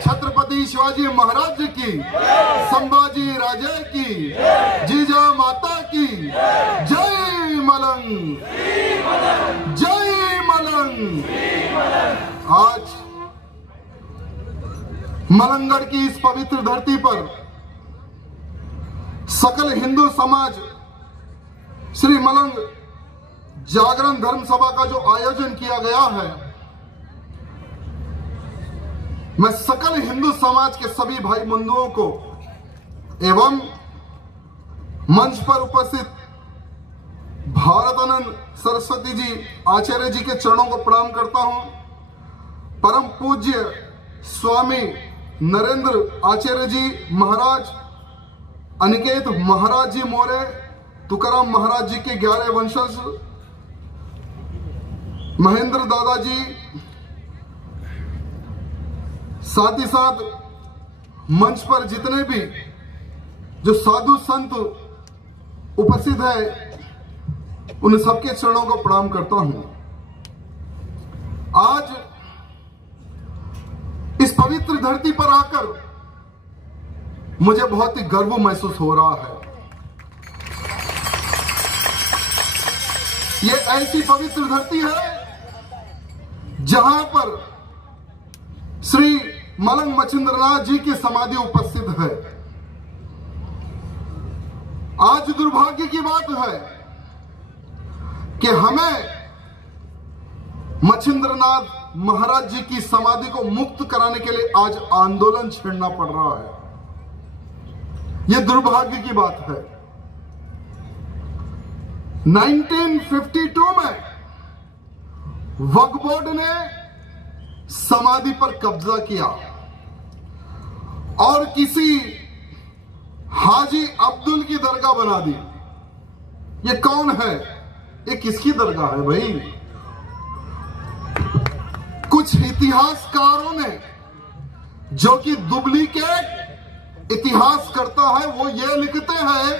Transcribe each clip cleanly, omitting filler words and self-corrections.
छत्रपति शिवाजी महाराज की, संभाजी राजे की, जीजा माता की जय मलंग, जय मलंग। आज मलंगड़ की इस पवित्र धरती पर सकल हिंदू समाज श्री मलंग जागरण धर्म सभा का जो आयोजन किया गया है, मैं सकल हिंदू समाज के सभी भाई बंधुओं को एवं मंच पर उपस्थित भारतानंद सरस्वती जी आचार्य जी के चरणों को प्रणाम करता हूं। परम पूज्य स्वामी नरेंद्र आचार्य जी महाराज, अनिकेत महाराज जी मोरे, तुकाराम महाराज जी के 11 वंशज, महेंद्र दादाजी, साथ ही साथ मंच पर जितने भी जो साधु संत उपस्थित है, उन सबके चरणों को प्रणाम करता हूं। आज इस पवित्र धरती पर आकर मुझे बहुत ही गर्व महसूस हो रहा है। ये ऐसी पवित्र धरती है जहां पर श्री मलंग मच्छिंद्रनाथ जी की समाधि उपस्थित है। आज दुर्भाग्य की बात है कि हमें मच्छिंद्रनाथ महाराज जी की समाधि को मुक्त कराने के लिए आज आंदोलन छेड़ना पड़ रहा है। यह दुर्भाग्य की बात है। 1952 में वक्फ बोर्ड ने समाधि पर कब्जा किया और किसी हाजी अब्दुल की दरगाह बना दी। ये कौन है? ये किसकी दरगाह है भाई? कुछ इतिहासकारों ने, जो कि डुप्लीकेट इतिहास करता है, वो ये लिखते हैं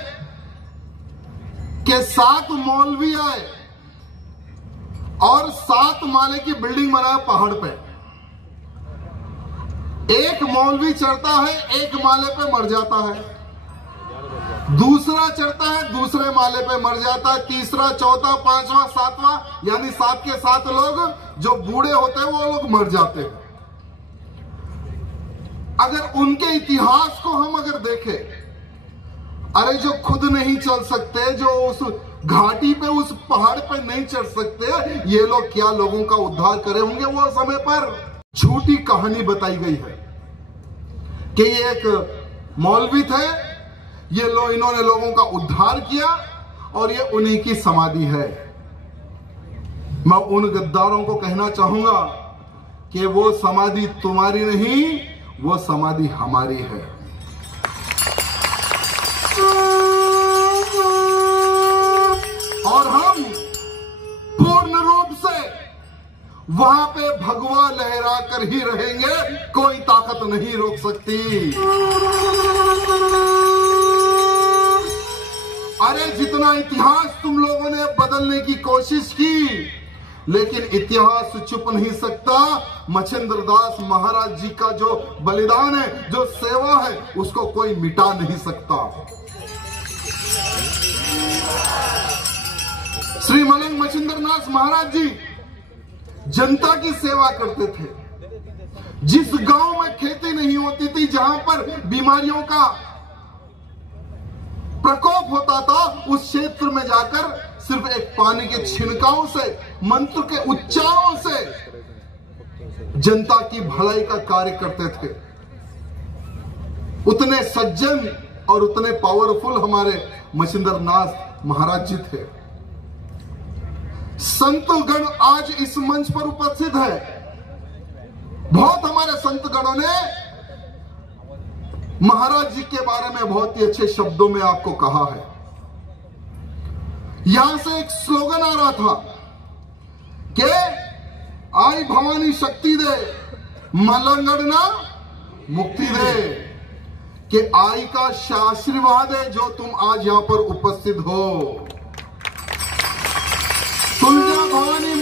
कि 7 मौलवी आए और 7 माले की बिल्डिंग बनाया पहाड़ पे। एक मौलवी चढ़ता है, एक माले पे मर जाता है, दूसरा चढ़ता है, दूसरे माले पे मर जाता है, तीसरा, चौथा, पांचवा, सातवां, यानी 7 के 7 लोग जो बूढ़े होते हैं वो लोग मर जाते हैं। अगर उनके इतिहास को हम अगर देखें, अरे जो खुद नहीं चल सकते, जो उस घाटी पे, उस पहाड़ पे नहीं चढ़ सकते, ये लोग क्या लोगों का उद्धार करे होंगे? वो समय पर झूठी कहानी बताई गई है कि ये एक मौलवी थे, इन्होंने लोगों का उद्धार किया और ये उन्हीं की समाधि है। मैं उन गद्दारों को कहना चाहूंगा कि वो समाधि तुम्हारी नहीं, वो समाधि हमारी है। और हम पूर्ण रूप से वहां पे भगवा लहरा कर ही रहेंगे, कोई ताकत नहीं रोक सकती। अरे जितना इतिहास तुम लोगों ने बदलने की कोशिश की, लेकिन इतिहास चुप नहीं सकता। मच्छिंद्रदास महाराज जी का जो बलिदान है, जो सेवा है, उसको कोई मिटा नहीं सकता। श्री मलंग मच्छिंद्रनाथ महाराज जी जनता की सेवा करते थे। जिस गांव में खेती नहीं होती थी, जहां पर बीमारियों का प्रकोप होता था, उस क्षेत्र में जाकर सिर्फ एक पानी के छिड़काव से, मंत्र के उच्चारों से जनता की भलाई का कार्य करते थे। उतने सज्जन और उतने पावरफुल हमारे मच्छिंद्रनाथ महाराज जी थे। संतगण आज इस मंच पर उपस्थित है। बहुत हमारे संतगणों ने महाराज जी के बारे में बहुत ही अच्छे शब्दों में आपको कहा है। यहां से एक स्लोगन आ रहा था कि आई भवानी शक्ति दे, मलंगड़ना मुक्ति दे, कि आई का आशीर्वाद है जो तुम आज यहां पर उपस्थित हो। तुलजा भवानी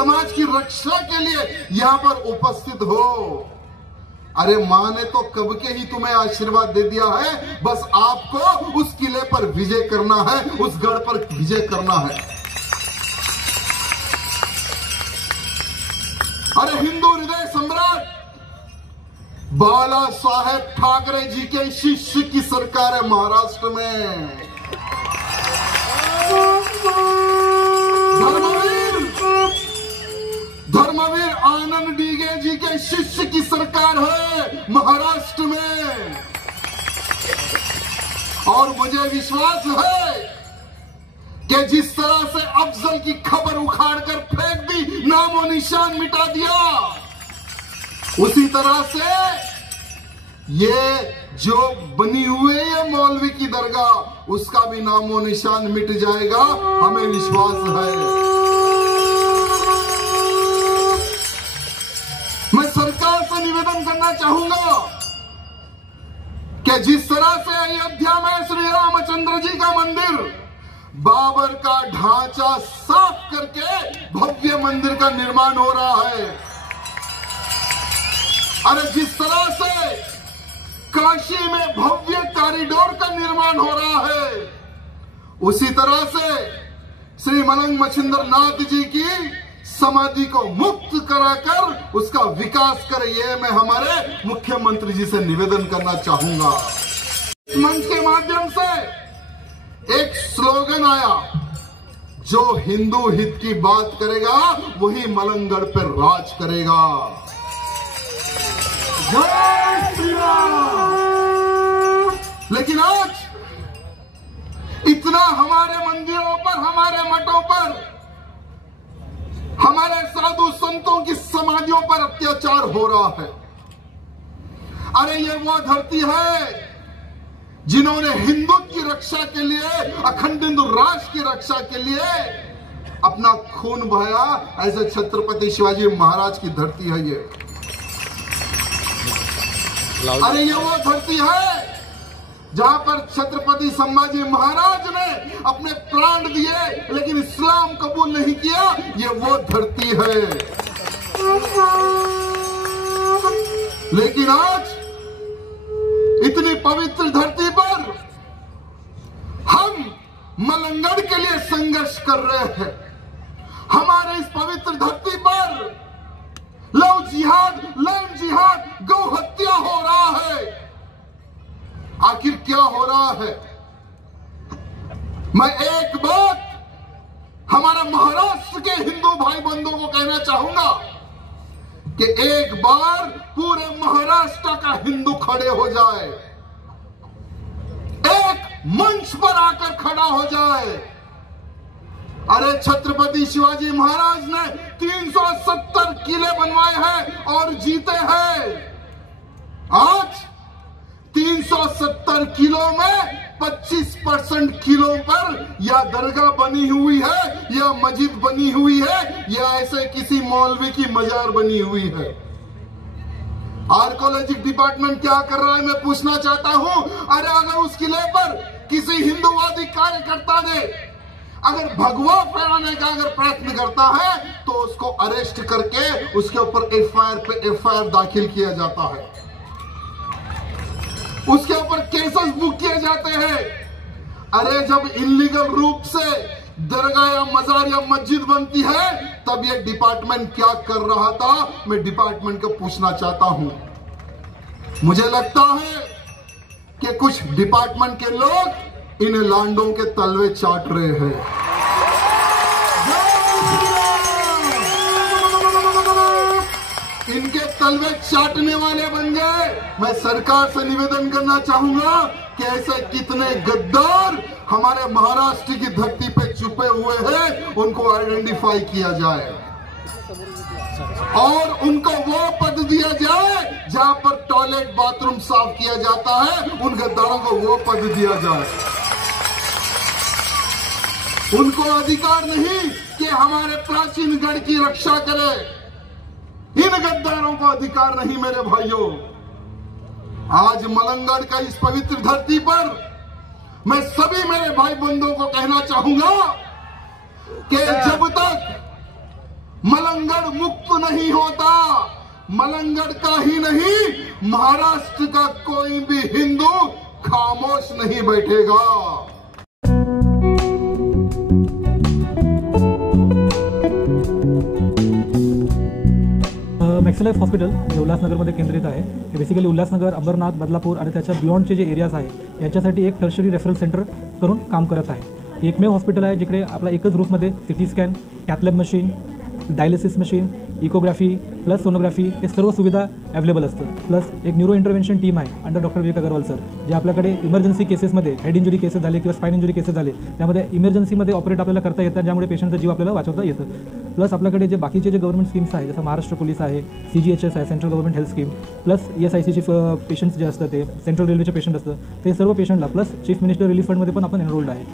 समाज की रक्षा के लिए यहां पर उपस्थित हो। अरे मां ने तो कब के ही तुम्हें आशीर्वाद दे दिया है, बस आपको उस किले पर विजय करना है, उस गढ़ पर विजय करना है। अरे हिंदू हृदय सम्राट बाला साहेब ठाकरे जी के शिष्य की सरकार है महाराष्ट्र में। धर्मवीर आनंद डीगे जी के शिष्य की सरकार है महाराष्ट्र में। और मुझे विश्वास है कि जिस तरह से अफजल की खबर उखाड़कर फेंक दी, नामो निशान मिटा दिया, उसी तरह से ये जो बनी हुई है मौलवी की दरगाह, उसका भी नामो निशान मिट जाएगा, हमें विश्वास है। मैं सरकार से निवेदन करना चाहूंगा कि जिस तरह से अयोध्या में श्री रामचंद्र जी का मंदिर बाबर का ढांचा साफ करके भव्य मंदिर का निर्माण हो रहा है, अरे जिस तरह से काशी में भव्य कॉरिडोर का निर्माण हो रहा है, उसी तरह से श्री मलंग मच्छिंद्र नाथ जी की समाधि को मुक्त कराकर उसका विकास करे, ये मैं हमारे मुख्यमंत्री जी से निवेदन करना चाहूंगा। इस मंच के माध्यम से एक स्लोगन आया, जो हिंदू हित की बात करेगा वही मलंगगढ़ पर राज करेगा। जय श्री राम। लेकिन आज इतना हमारे मंदिरों पर, हमारे मठों पर, हमारे साधु संतों की समाधियों पर अत्याचार हो रहा है। अरे ये वो धरती है जिन्होंने हिंदुत्व की रक्षा के लिए, अखंड हिंदू राष्ट्र की रक्षा के लिए अपना खून बहाया, ऐसे छत्रपति शिवाजी महाराज की धरती है ये। अरे ये वो धरती है जहां पर छत्रपति संभाजी महाराज ने अपने प्राण दिए, लेकिन इस्लाम कबूल नहीं किया, ये वो धरती है। लेकिन आज इतनी पवित्र धरती पर हम मलंगगढ़ के लिए संघर्ष कर रहे हैं। हमारे इस पवित्र धरती पर लव जिहाद, लैंड जिहाद, गौ हत्या हो रहा है। आखिर क्या हो रहा है? मैं एक बात हमारा महाराष्ट्र के हिंदू भाई बंधुओं को कहना चाहूंगा कि एक बार पूरे महाराष्ट्र का हिंदू खड़े हो जाए, एक मंच पर आकर खड़ा हो जाए। अरे छत्रपति शिवाजी महाराज ने 370 किले बनवाए हैं और जीते हैं। आज 370 किलो में 25% किलो पर या दरगाह बनी हुई है, या मस्जिद बनी हुई है, या ऐसे किसी मौलवी की मजार बनी हुई है। आर्कोलॉजिक डिपार्टमेंट क्या कर रहा है, मैं पूछना चाहता हूं। अरे अगर उस किले पर किसी हिंदूवादी कार्यकर्ता ने अगर भगवा फहराने का अगर प्रयत्न करता है, तो उसको अरेस्ट करके उसके ऊपर एफआईआर पे एफआईआर दाखिल किया जाता है, उसके ऊपर केसेस बुक किए जाते हैं। अरे जब इलीगल रूप से दरगाह या मजार या मस्जिद बनती है, तब ये डिपार्टमेंट क्या कर रहा था, मैं डिपार्टमेंट को पूछना चाहता हूं। मुझे लगता है कि कुछ डिपार्टमेंट के लोग इन लांडों के तलवे चाट रहे हैं। इनके तलवे चाटने वाले बन गए। मैं सरकार से निवेदन करना चाहूंगा कि ऐसे कितने गद्दार हमारे महाराष्ट्र की धरती पे छुपे हुए हैं, उनको आइडेंटिफाई किया जाए और उनको वो पद दिया जाए जहां पर टॉयलेट बाथरूम साफ किया जाता है, उन गद्दारों को वो पद दिया जाए। उनको अधिकार नहीं कि हमारे प्राचीन गढ़ की रक्षा करे। इन गद्दारों को अधिकार नहीं मेरे भाइयों। आज मलंगगढ़ का इस पवित्र धरती पर मैं सभी मेरे भाई बंधुओं को कहना चाहूंगा कि जब तक मलंगड़ मुक्त नहीं होता। मलंगड़ का ही नहीं, महाराष्ट्र का कोई भी हिंदू खामोश नहीं बैठेगा। मॅक्सलाइफ हॉस्पिटल जे उल्हासनगरमध्ये केंद्रित आहे, हे बेसिकली उल्हासनगर, अंबरनाथ, बदलापूर आणि त्याच्या बियॉन्डचे जे एरियाज आहे याच्यासाठी एक टर्शरी रेफरल सेंटर करून काम करत आहे। हे एकमेव हॉस्पिटल आहे जिकडे आपला एकच रूफमध्ये CT scan, cath lab machine, dialysis machine, echography plus sonography हे सर्व सुविधा अवेलेबल असतं। प्लस एक न्यूरो इंटरव्हेन्शन टीम आहे under doctor Vivek Agrawal sir, जे आपल्याकडे इमर्जन्सी केसेसमध्ये हेड इंजुरी केसेस झाले किंवा स्पाइन इंजुरी केसेस झाले त्यामध्ये इमर्जन्सीमध्ये ऑपरेट आपल्याला करता येतात, ज्यामुळे पेशंटचा जीव आपल्याला वाचवता येतं। प्लस आपल्याकडे जे बाकीचे जे गव्हर्नमेंट स्कीम्स आहे, जसं महाराष्ट्र पोलीस आहे, CGHS आहे, central government health scheme, plus ESICचे पेशंट्स जे असतात ते सेंट्रल रेल्वेचे पेशंट असतं ते सर्व पेशंटला प्लस चीफ मिनिस्टर रिलीफ फंडमध्ये पण आपण एनरोल्ड आहे।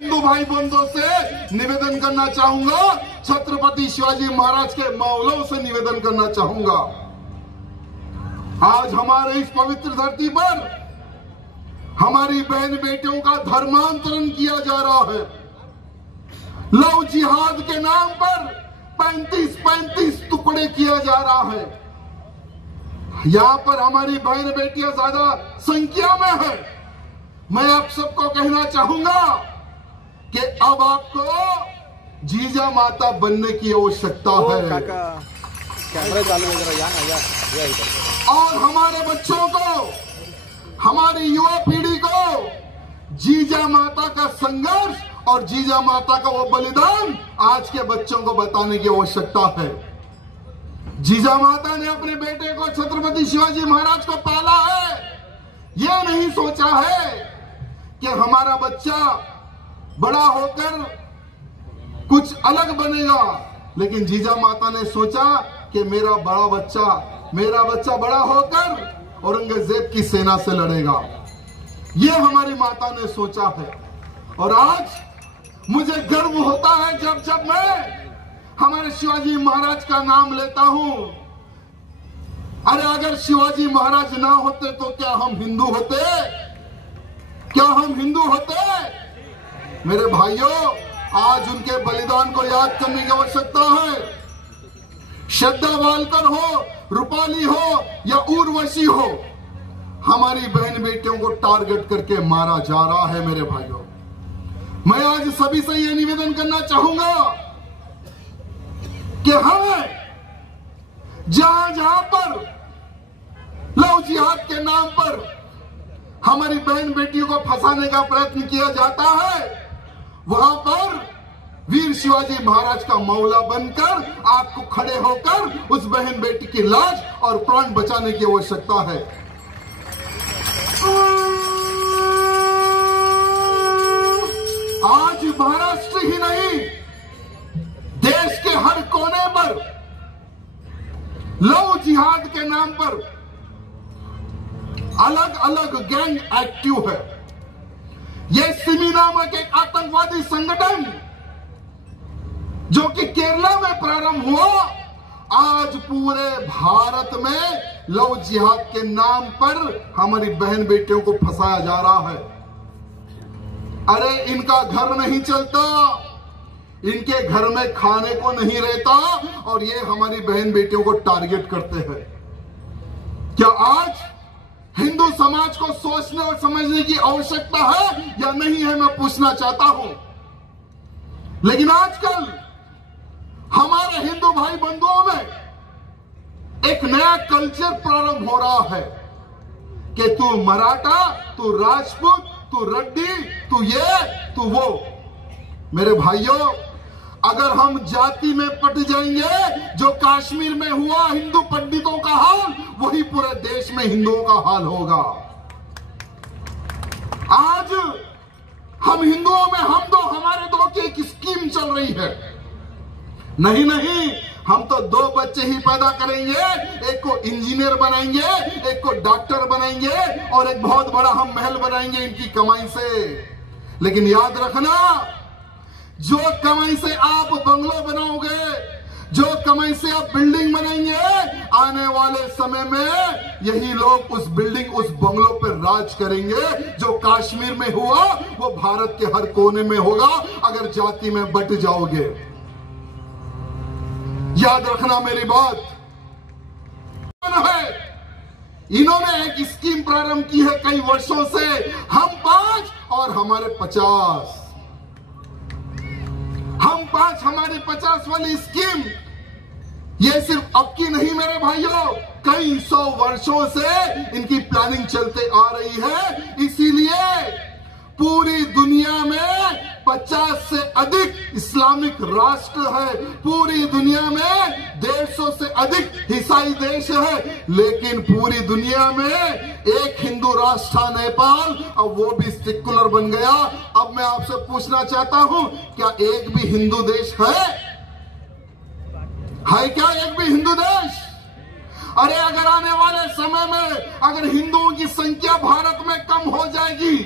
हिंदू भाई बंधुओं से निवेदन करना चाहूंगा, छत्रपति शिवाजी महाराज के मौलों से निवेदन करना चाहूंगा, आज हमारे इस पवित्र धरती पर हमारी बहन बेटियों का धर्मांतरण किया जा रहा है। लव जिहाद के नाम पर 35-35 टुकड़े किया जा रहा है। यहां पर हमारी बहन बेटियां ज्यादा संख्या में है। मैं आप सबको कहना चाहूंगा कि अब आपको जीजा माता बनने की आवश्यकता है। और हमारे बच्चों को, हमारी युवा पीढ़ी को जीजा माता का संघर्ष और जीजा माता का वो बलिदान आज के बच्चों को बताने की आवश्यकता है। जीजा माता ने अपने बेटे को, छत्रपति शिवाजी महाराज को पाला है। ये नहीं सोचा है कि हमारा बच्चा बड़ा होकर कुछ अलग बनेगा, लेकिन जीजा माता ने सोचा कि मेरा बच्चा बड़ा होकर औरंगजेब की सेना से लड़ेगा। ये हमारी माता ने सोचा है। और आज मुझे गर्व होता है जब मैं हमारे शिवाजी महाराज का नाम लेता हूं। अरे अगर शिवाजी महाराज ना होते तो क्या हम हिंदू होते? क्या हम हिंदू होते? मेरे भाइयों, आज उनके बलिदान को याद करने की आवश्यकता है। श्रद्धा वालकर हो, रूपाली हो या उर्वशी हो, हमारी बहन बेटियों को टारगेट करके मारा जा रहा है। मेरे भाइयों, मैं आज सभी से यह निवेदन करना चाहूंगा कि हमें जहां पर लव जिहाद के नाम पर हमारी बहन बेटियों को फंसाने का प्रयत्न किया जाता है, वहां पर वीर शिवाजी महाराज का मौला बनकर आपको खड़े होकर उस बहन बेटी की लाज और प्राण बचाने की आवश्यकता है। आज महाराष्ट्र ही नहीं, देश के हर कोने पर लव जिहाद के नाम पर अलग अलग गैंग एक्टिव है। यह सिमी नामक एक आतंकवादी संगठन जो कि केरला में प्रारंभ हुआ, आज पूरे भारत में लव जिहाद के नाम पर हमारी बहन बेटियों को फंसाया जा रहा है। अरे इनका घर नहीं चलता, इनके घर में खाने को नहीं रहता और ये हमारी बहन बेटियों को टारगेट करते हैं। क्या आज हिंदू समाज को सोचने और समझने की आवश्यकता है या नहीं है, मैं पूछना चाहता हूं। लेकिन आजकल हमारे हिंदू भाई बंधुओं में एक नया कल्चर प्रारंभ हो रहा है कि तू मराठा, तू राजपूत, तू रेड्डी, तू ये, तू वो। मेरे भाइयों, अगर हम जाति में पट जाएंगे, जो कश्मीर में हुआ हिंदू पंडितों का हाल, वही पूरे देश में हिंदुओं का हाल होगा। आज हम हिंदुओं में हम दो हमारे दो की एक स्कीम चल रही है। नहीं, हम तो दो बच्चे ही पैदा करेंगे, एक को इंजीनियर बनाएंगे, एक को डॉक्टर बनाएंगे और एक बहुत बड़ा हम महल बनाएंगे इनकी कमाई से। लेकिन याद रखना, जो कमाई से आप बंगलो बनाओगे, जो कमाई से आप बिल्डिंग बनाएंगे, आने वाले समय में यही लोग उस बिल्डिंग, उस बंगलों पर राज करेंगे। जो कश्मीर में हुआ वो भारत के हर कोने में होगा अगर जाति में बंट जाओगे। याद रखना मेरी बात है। इन्होंने एक स्कीम प्रारंभ की है कई वर्षों से, हम 5 और हमारे 50, हम 5 हमारी 50 वाली स्कीम। ये सिर्फ अब की नहीं मेरे भाइयों, कई 100 वर्षों से इनकी प्लानिंग चलते आ रही है। इसीलिए पूरी दुनिया में 50 से अधिक इस्लामिक राष्ट्र है, पूरी दुनिया में 150 से अधिक ईसाई देश है, लेकिन पूरी दुनिया में एक हिंदू राष्ट्र था नेपाल, अब वो भी सेक्युलर बन गया। अब मैं आपसे पूछना चाहता हूं, क्या एक भी हिंदू देश है क्या एक भी हिंदू देश? अरे अगर आने वाले समय में अगर हिंदुओं की संख्या भारत में कम हो जाएगी,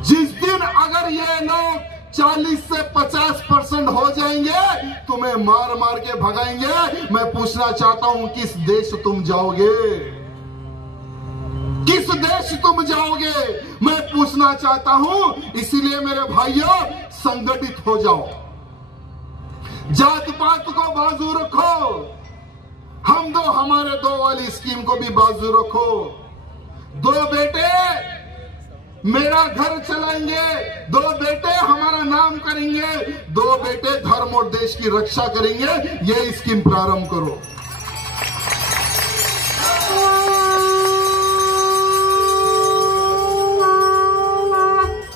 जिस दिन अगर ये लोग 40 से 50% हो जाएंगे, तुम्हें मार मार के भगाएंगे। मैं पूछना चाहता हूं, किस देश तुम जाओगे? किस देश तुम जाओगे? मैं पूछना चाहता हूं। इसीलिए मेरे भाइयों, संगठित हो जाओ, जात पात को बाजू रखो, हम दो हमारे दो वाली स्कीम को भी बाजू रखो। 2 बेटे मेरा घर चलाएंगे, 2 बेटे हमारा नाम करेंगे, 2 बेटे धर्म और देश की रक्षा करेंगे। ये स्कीम प्रारंभ करो।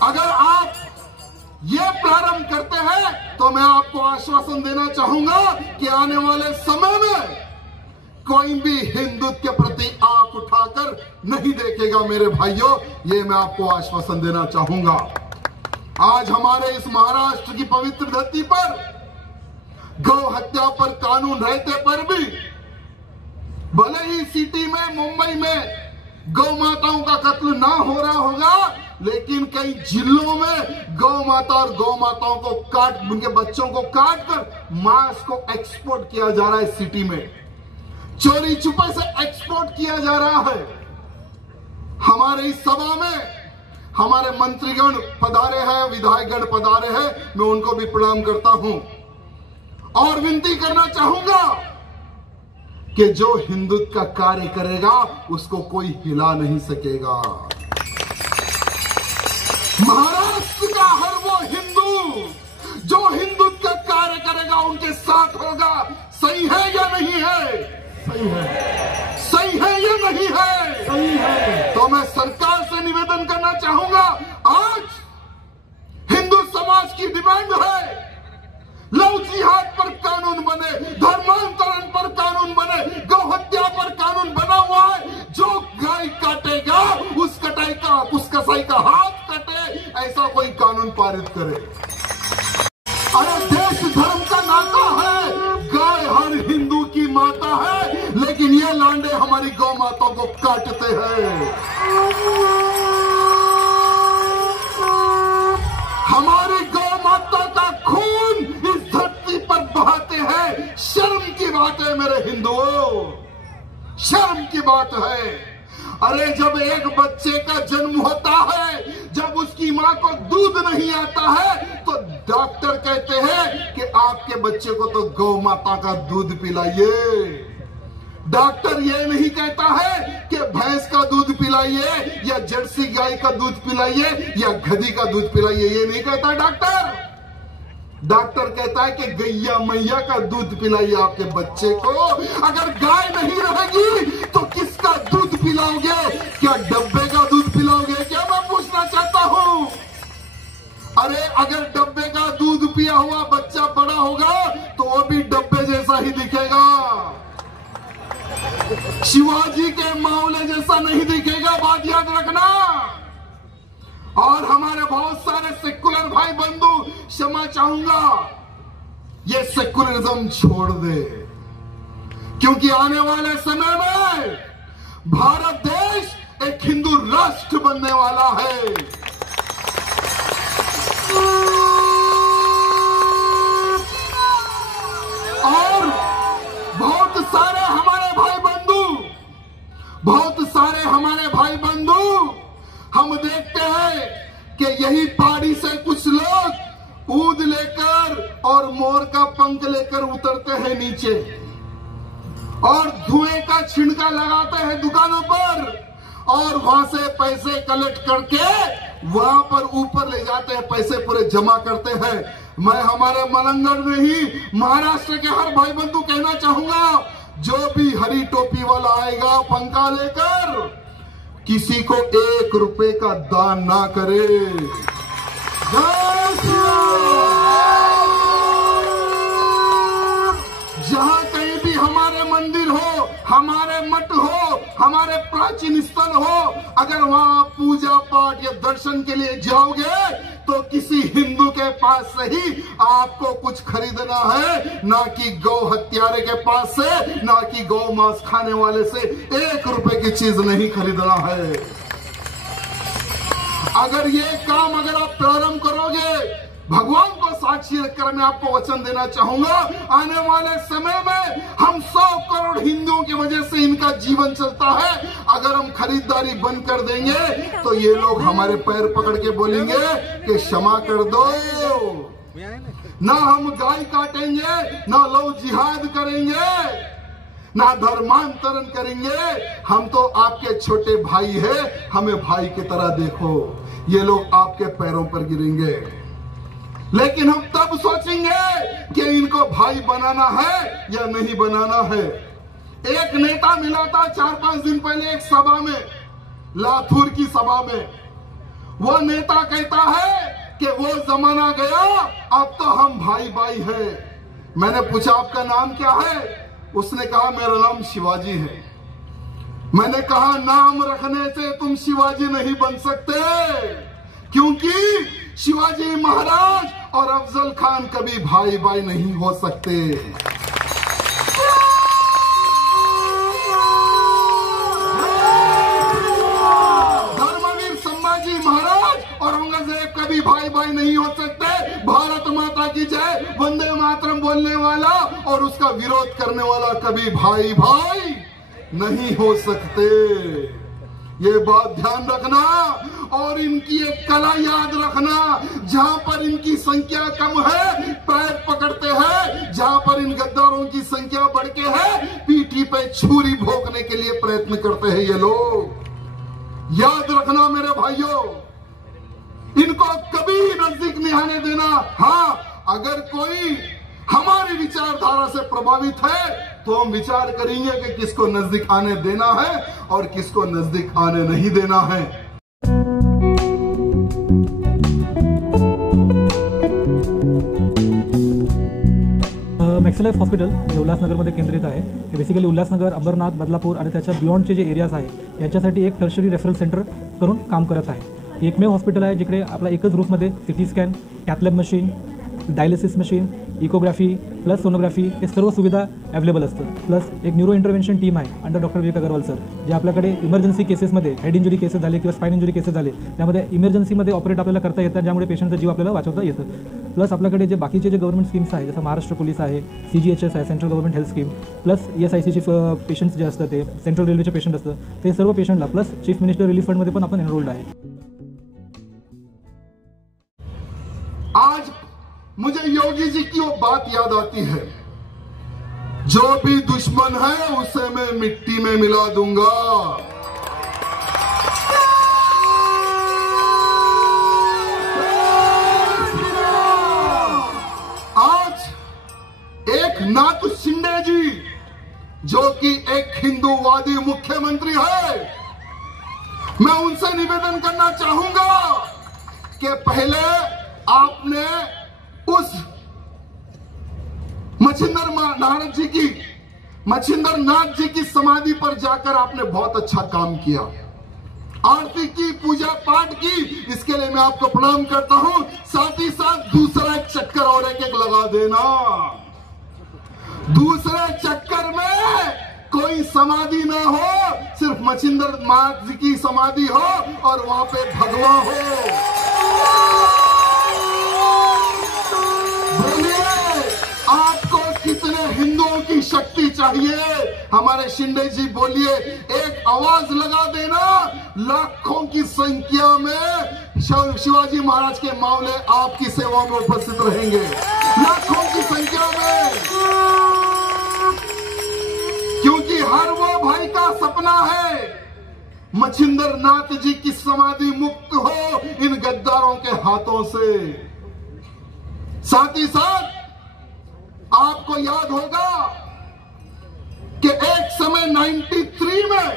अगर आप ये प्रारंभ करते हैं तो मैं आपको आश्वासन देना चाहूंगा कि आने वाले समय में कोई भी हिंदुत्व के प्रति आंख उठाकर नहीं देखेगा मेरे भाइयों। ये मैं आपको आश्वासन देना चाहूंगा। आज हमारे इस महाराष्ट्र की पवित्र धरती पर गौ हत्या पर कानून रहते पर भी, भले ही सिटी में, मुंबई में गौ माताओं का कत्ल ना हो रहा होगा, लेकिन कई जिलों में गौ माता और गौ माताओं को उनके बच्चों को काट कर मांस को एक्सपोर्ट किया जा रहा है। सिटी में चोरी छुपे से एक्सपोर्ट किया जा रहा है। हमारे इस सभा में हमारे मंत्रीगण पधारे हैं, विधायकगण पधारे हैं, मैं उनको भी प्रणाम करता हूं और विनती करना चाहूंगा कि जो हिंदुत्व का कार्य करेगा उसको कोई हिला नहीं सकेगा। महाराष्ट्र का हर वो हिंदू जो हिंदुत्व का कार्य करेगा उनके साथ होगा। सही है या नहीं है? सही है। सही है या नहीं है? सही है। तो मैं सरकार से निवेदन करना चाहूंगा, आज हिंदू समाज की डिमांड है, लव जिहाद पर कानून बने, धर्मांतरण पर कानून बने, गौ हत्या पर कानून बना हुआ है। जो गाय काटेगा उस कसाई का हाथ कटे, ऐसा कोई कानून पारित करे। अरे देश धर्म का नाता है, गाय हर हिंदू की माता है, लेकिन ये लांडे हमारी गौ माताओं को काटते हैं। हमारी गौ माता का खून इस धरती पर बहाते हैं। शर्म की बात है मेरे हिंदुओं, शर्म की बात है। अरे जब एक बच्चे का जन्म होता है, जब उसकी मां को दूध नहीं आता है, तो डॉक्टर कहते हैं कि आपके बच्चे को तो गौ माता का दूध पिलाइए। डॉक्टर ये नहीं कहता है कि भैंस का दूध पिलाइए या जर्सी गाय का दूध पिलाइए या गधी का दूध पिलाइए, ये नहीं कहता डॉक्टर। डॉक्टर कहता है कि गैया मैया का दूध पिलाइए आपके बच्चे को। अगर गाय नहीं रहेगी तो किसका दूध पिलाओगे? क्या डब्बे का दूध पिलाओगे? क्या मैं पूछना चाहता हूं। अरे अगर डब्बे का दूध पिया हुआ बच्चा बड़ा होगा तो वो भी डब्बे जैसा ही दिखेगा, शिवाजी के मामले जैसा नहीं दिखेगा, बात याद रखना। और हमारे बहुत सारे सेकुलर भाई बंधु, क्षमा चाहूंगा, ये सेकुलरिज्म छोड़ दे, क्योंकि आने वाले समय में भारत देश एक हिंदू राष्ट्र बनने वाला है। यही पहाड़ी से कुछ लोग ऊद लेकर और मोर का पंख लेकर उतरते हैं नीचे और धुएं का छिड़का लगाते हैं दुकानों पर और वहां से पैसे कलेक्ट करके वहां पर ऊपर ले जाते हैं, पैसे पूरे जमा करते हैं। मैं हमारे मलंगड़ में ही महाराष्ट्र के हर भाई बंधु कहना चाहूंगा, जो भी हरी टोपी वाला आएगा पंखा लेकर, किसी को 1 रुपए का दान ना करे। जहां कहीं भी हमारे मंदिर हो, हमारे मठ हो, हमारे प्राचीन स्थल हो, अगर वहां पूजा पाठ या दर्शन के लिए जाओगे तो किसी हिंदू के पास से ही आपको कुछ खरीदना है, ना कि गौ हत्यारे के पास से, ना कि गौ मांस खाने वाले से 1 रुपए की चीज नहीं खरीदना है। अगर ये काम अगर आप प्रारंभ करोगे, भगवान को साक्षी रखकर मैं आपको वचन देना चाहूंगा, आने वाले समय में हम 100 करोड़ हिंदुओं की वजह से इनका जीवन चलता है। अगर हम खरीदारी बंद कर देंगे तो ये लोग हमारे पैर पकड़ के बोलेंगे कि क्षमा कर दो। ना हम गाय काटेंगे, ना लव जिहाद करेंगे, ना धर्मांतरण करेंगे। हम तो आपके छोटे भाई हैं, हमें भाई की तरह देखो। ये लोग आपके पैरों पर गिरेंगे, लेकिन हम तब सोचेंगे कि इनको भाई बनाना है या नहीं बनाना है। एक नेता मिला था 4-5 दिन पहले एक सभा में, लाथुर की सभा में। वो नेता कहता है कि वो जमाना गया, अब तो हम भाई भाई हैं। मैंने पूछा आपका नाम क्या है? उसने कहा मेरा नाम शिवाजी है। मैंने कहा नाम रखने से तुम शिवाजी नहीं बन सकते, क्योंकि शिवाजी महाराज और अफजल खान कभी भाई भाई नहीं हो सकते। धर्मवीर संभाजी महाराज और औरंगजेब कभी भाई भाई नहीं हो सकते। भारत माता की जय, वंदे मातरम बोलने वाला और उसका विरोध करने वाला कभी भाई भाई नहीं हो सकते। ये बात ध्यान रखना और इनकी एक कला याद रखना। जहां पर इनकी संख्या कम है पैर पकड़ते हैं, जहां पर इन गद्दारों की संख्या बढ़ के है पीठी पे छुरी भोंकने के लिए प्रयत्न करते हैं ये लोग। याद रखना मेरे भाइयों, इनको कभी नजदीक नहीं आने देना। हाँ, अगर कोई हमारी विचारधारा से प्रभावित है तो हम विचार करेंगे कि किसको नजदीक आने देना है और किसको नजदीक आने नहीं देना है। मॅक्सलाइफ हॉस्पिटल हे उल्हासनगरमध्ये केंद्रित आहे। हे बेसिकली उल्हासनगर, अंबरनाथ, बदलापूर आणि त्याच्या बियॉन्डचे जे एरियाज आहे यांच्यासाठी एक टर्शरी रेफरल सेंटर करून काम करत आहे। एकमेव हॉस्पिटल आहे जिकडे आपला एकच रूफमध्ये CT scan, cath lab machine, dialysis machine, echography plus sonography हे सर्व सुविधा अवेलेबल असतं। प्लस एक न्यूरो इंटरव्हेन्शन टीम आहे under doctor Vivek Agrawal sir, जे आपल्याकडे इमर्जन्सी केसेसमध्ये हेड इंजुरी केसेस झाले किंवा स्पाइन इंजुरी केसेस झाले त्यामध्ये इमर्जन्सीमध्ये ऑपरेट आपल्याला करता येतात, ज्यामुळे पेशंटचा जीव आपल्याला वाचवता येतं। प्लस आपल्याकडे जे बाकीचे जे गव्हर्नमेंट स्कीम्स आहे, जसं महाराष्ट्र पोलीस आहे, CGHS आहे, central government health scheme, plus ESICचे पेशंट्स जे असतात ते सेंट्रल रेल्वेचे पेशंट असतं ते सर्व पेशंटला, प्लस चीफ मिनिस्टर रिलीफ फंडमध्ये पण आपण एनरोल्ड आहे। आज मुझे योगी जी की वो बात याद आती है, जो भी दुश्मन है उसे मैं मिट्टी में मिला दूंगा। आज एक नाथ शिंदे जी जो कि एक हिंदूवादी मुख्यमंत्री है, मैं उनसे निवेदन करना चाहूंगा कि पहले आपने उस मच्छिंद्र नाथ जी की समाधि पर जाकर आपने बहुत अच्छा काम किया, आरती की, पूजा पाठ की, इसके लिए मैं आपको प्रणाम करता हूं। साथ ही साथ दूसरा चक्कर और एक लगा देना। दूसरे चक्कर में कोई समाधि ना हो, सिर्फ मच्छिंद्र नाथ जी की समाधि हो और वहां पे भगवा हो। आपको कितने हिंदुओं की शक्ति चाहिए? हमारे शिंदे जी बोलिए, एक आवाज लगा देना, लाखों की संख्या में शिवाजी महाराज के मामले आपकी सेवा में उपस्थित रहेंगे लाखों की संख्या में, क्योंकि हर वो भाई का सपना है मछिंद्र नाथ जी की समाधि मुक्त हो इन गद्दारों के हाथों से। साथ ही साथ आपको याद होगा कि एक समय 93 में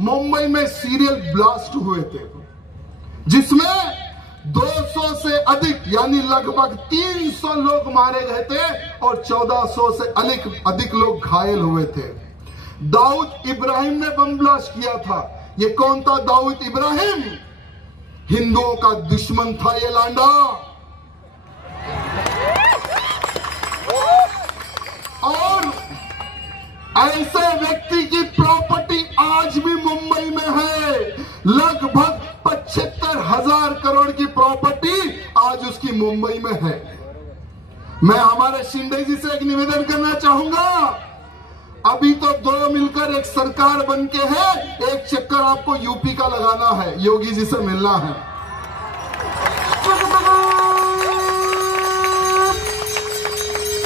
मुंबई में सीरियल ब्लास्ट हुए थे, जिसमें 200 से अधिक यानी लगभग 300 लोग मारे गए थे और 1400 से अधिक लोग घायल हुए थे। दाऊद इब्राहिम ने बम ब्लास्ट किया था। ये कौन था दाऊद इब्राहिम? हिंदुओं का दुश्मन था ये लांडा। और ऐसे व्यक्ति की प्रॉपर्टी आज भी मुंबई में है। लगभग 75,000 करोड़ की प्रॉपर्टी आज उसकी मुंबई में है। मैं हमारे शिंदे जी से एक निवेदन करना चाहूंगा, अभी तो दो मिलकर एक सरकार बनके है, एक चक्कर आपको यूपी का लगाना है, योगी जी से मिलना है।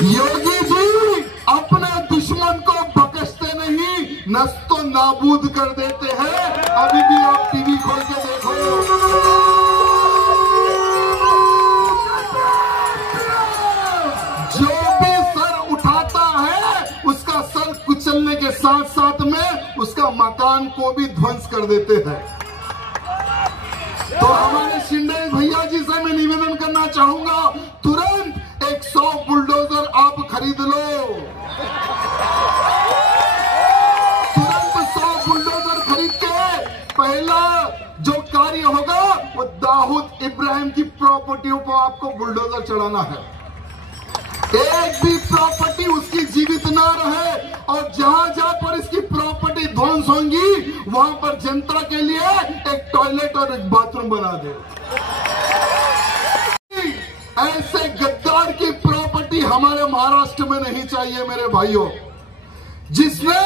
योगी जी अपने दुश्मन को बख्शते नहीं, नस्तो नाबूद कर देते हैं। अभी भी आप टीवी खोल के देखो, जो भी सर उठाता है उसका सर कुचलने के साथ साथ में उसका मकान को भी ध्वंस कर देते हैं। तो हमारे शिंदे भैया जी से मैं निवेदन करना चाहूंगा, तुरंत 100 बुलडोजर आप खरीद लो, तुरंत 100 बुलडोजर खरीद के पहला जो कार्य होगा वो दाऊद इब्राहिम की प्रॉपर्टियों पर आपको बुलडोजर चढ़ाना है। एक भी प्रॉपर्टी उसकी जीवित ना रहे, और जहां जहां पर इसकी प्रॉपर्टी ध्वंस होंगी वहां पर जनता के लिए एक टॉयलेट और एक बाथरूम बना दे। ऐसे गद्दार की प्रॉपर्टी हमारे महाराष्ट्र में नहीं चाहिए मेरे भाइयों। जिसने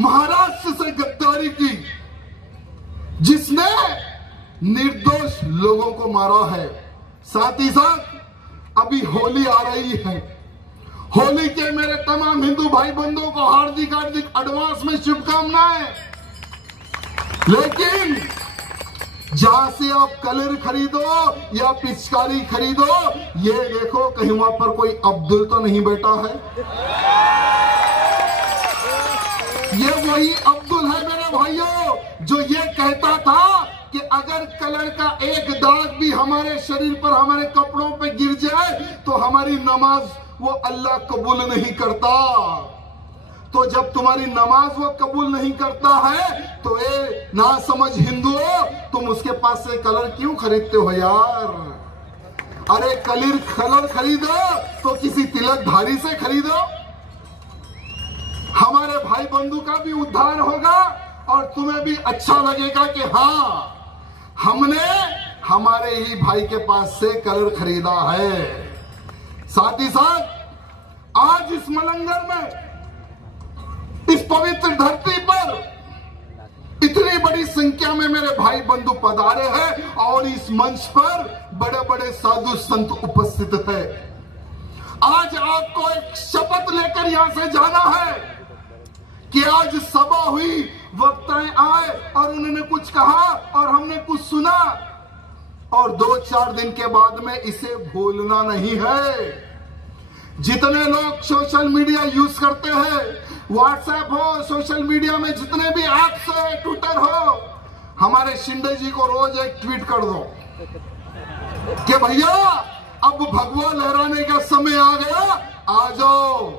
महाराष्ट्र से गद्दारी की, जिसने निर्दोष लोगों को मारा है। साथ ही साथ अभी होली आ रही है, होली के मेरे तमाम हिंदू भाई बंधुओं को हार्दिक हार्दिक एडवांस में शुभकामनाएं। लेकिन जहां से आप कलर खरीदो या पिचकारी खरीदो, ये देखो कहीं वहां पर कोई अब्दुल तो नहीं बैठा है। ये वही अब्दुल है मेरे भाइयों जो ये कहता था कि अगर कलर का एक दाग भी हमारे शरीर पर, हमारे कपड़ों पे गिर जाए तो हमारी नमाज वो अल्लाह कबूल नहीं करता। तो जब तुम्हारी नमाज वो कबूल नहीं करता है तो ये ना समझ हिंदुओं, तुम उसके पास से कलर क्यों खरीदते हो यार? अरे कलर खरीदो तो किसी तिलकधारी से खरीदो, हमारे भाई बंधु का भी उद्धार होगा और तुम्हें भी अच्छा लगेगा कि हाँ, हमने हमारे ही भाई के पास से कलर खरीदा है। साथ ही साथ आज इस मलंगर में, इस पवित्र धरती पर इतनी बड़ी संख्या में मेरे भाई बंधु पधारे हैं और इस मंच पर बड़े बड़े साधु संत उपस्थित है। आज आपको एक शपथ लेकर यहां से जाना है कि आज सभा हुई, वक्ताएं आए और उन्होंने कुछ कहा और हमने कुछ सुना, और 2-4 दिन के बाद में इसे भूलना नहीं है। जितने लोग सोशल मीडिया यूज करते हैं, व्हाट्सएप हो, सोशल मीडिया में जितने भी ऐप्स है, ट्विटर हो, हमारे शिंदे जी को रोज एक ट्वीट कर दो कि भैया अब भगवा लहराने का समय आ गया, आ जाओ,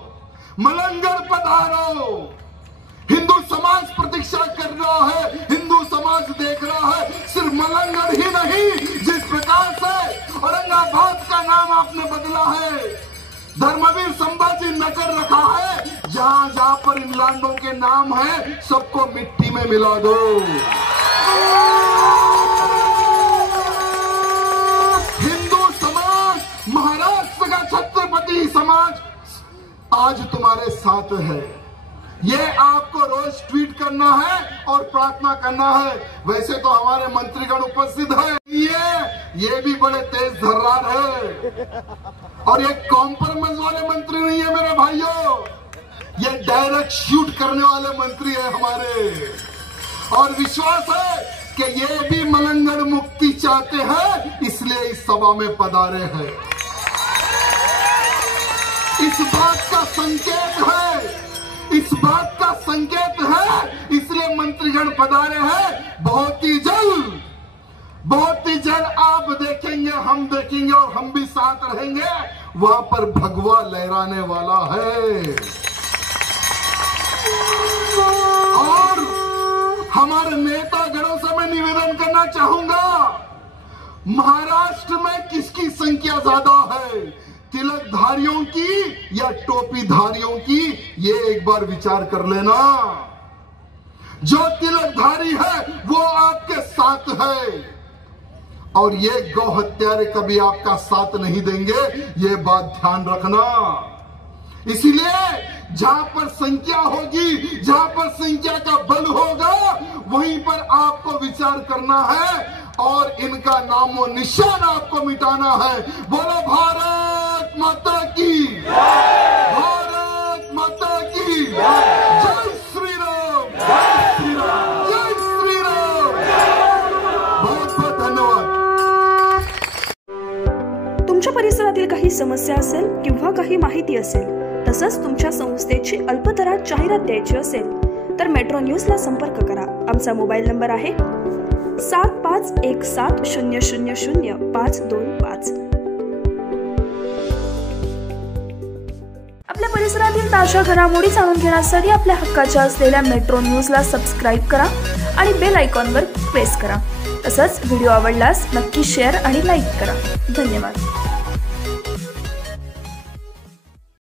मलंगर पधारो। हिंदू समाज प्रतीक्षा कर रहा है, हिंदू समाज देख रहा है। सिर्फ मलंगर ही नहीं, जिस प्रकार से औरंगाबाद का नाम आपने बदला है, धर्मवीर संभाजी नगर रखा है, जहां जहां पर इन लांडों के नाम है सबको मिट्टी में मिला दो। हिंदू समाज, महाराष्ट्र का छत्रपति समाज आज तुम्हारे साथ है। ये आपको रोज ट्वीट करना है और प्रार्थना करना है। वैसे तो हमारे मंत्रीगण उपस्थित है, ये ये भी बड़े तेज धर्रार है और ये कॉम्प्रोमाइज वाले मंत्री नहीं है मेरे भाइयों, ये डायरेक्ट शूट करने वाले मंत्री है हमारे। और विश्वास है कि ये भी मलंगड़ मुक्ति चाहते हैं, इसलिए इस सभा में पधारे हैं। इस बात का संकेत है, इस बात का संकेत है, इसलिए मंत्रीगण पधारे हैं। बहुत ही जल्द आप देखेंगे, हम देखेंगे और हम भी साथ रहेंगे, वहां पर भगवा लहराने वाला है। और हमारे नेतागणों से मैं निवेदन करना चाहूंगा, महाराष्ट्र में किसकी संख्या ज्यादा है, तिलकधारियों की या टोपीधारियों की, ये एक बार विचार कर लेना। जो तिलकधारी है वो आपके साथ है और ये गौ हत्यारे कभी आपका साथ नहीं देंगे, ये बात ध्यान रखना। इसीलिए जहां पर संख्या होगी, जहां पर संख्या का बल होगा, वहीं पर आपको विचार करना है और इनका नामो निशान आपको मिटाना है। बोलो भारत माता की, भारत माता की जय श्री राम, जय श्री राम, जय श्री राम। बहुत बहुत धन्यवाद। तुमच्या परिसरातील काही समस्या असेल किंवा काही माहिती असेल, तसंच तुमच्या संस्थेची अल्पदरात जाहिरात द्यायची असेल तर मेट्रो न्यूजला संपर्क करा। आमचा मोबाईल नंबर आहे 7517000525। आपल्या परिसरातील ताज्या घडामोडी जाणून घेण्यासाठी आपल्या हक्काच्या असलेल्या मेट्रो न्यूजला सबस्क्राईब करा आणि बेल आयकॉनवर प्रेस करा। तसंच व्हिडिओ आवडल्यास नक्की शेअर आणि लाईक करा। धन्यवाद।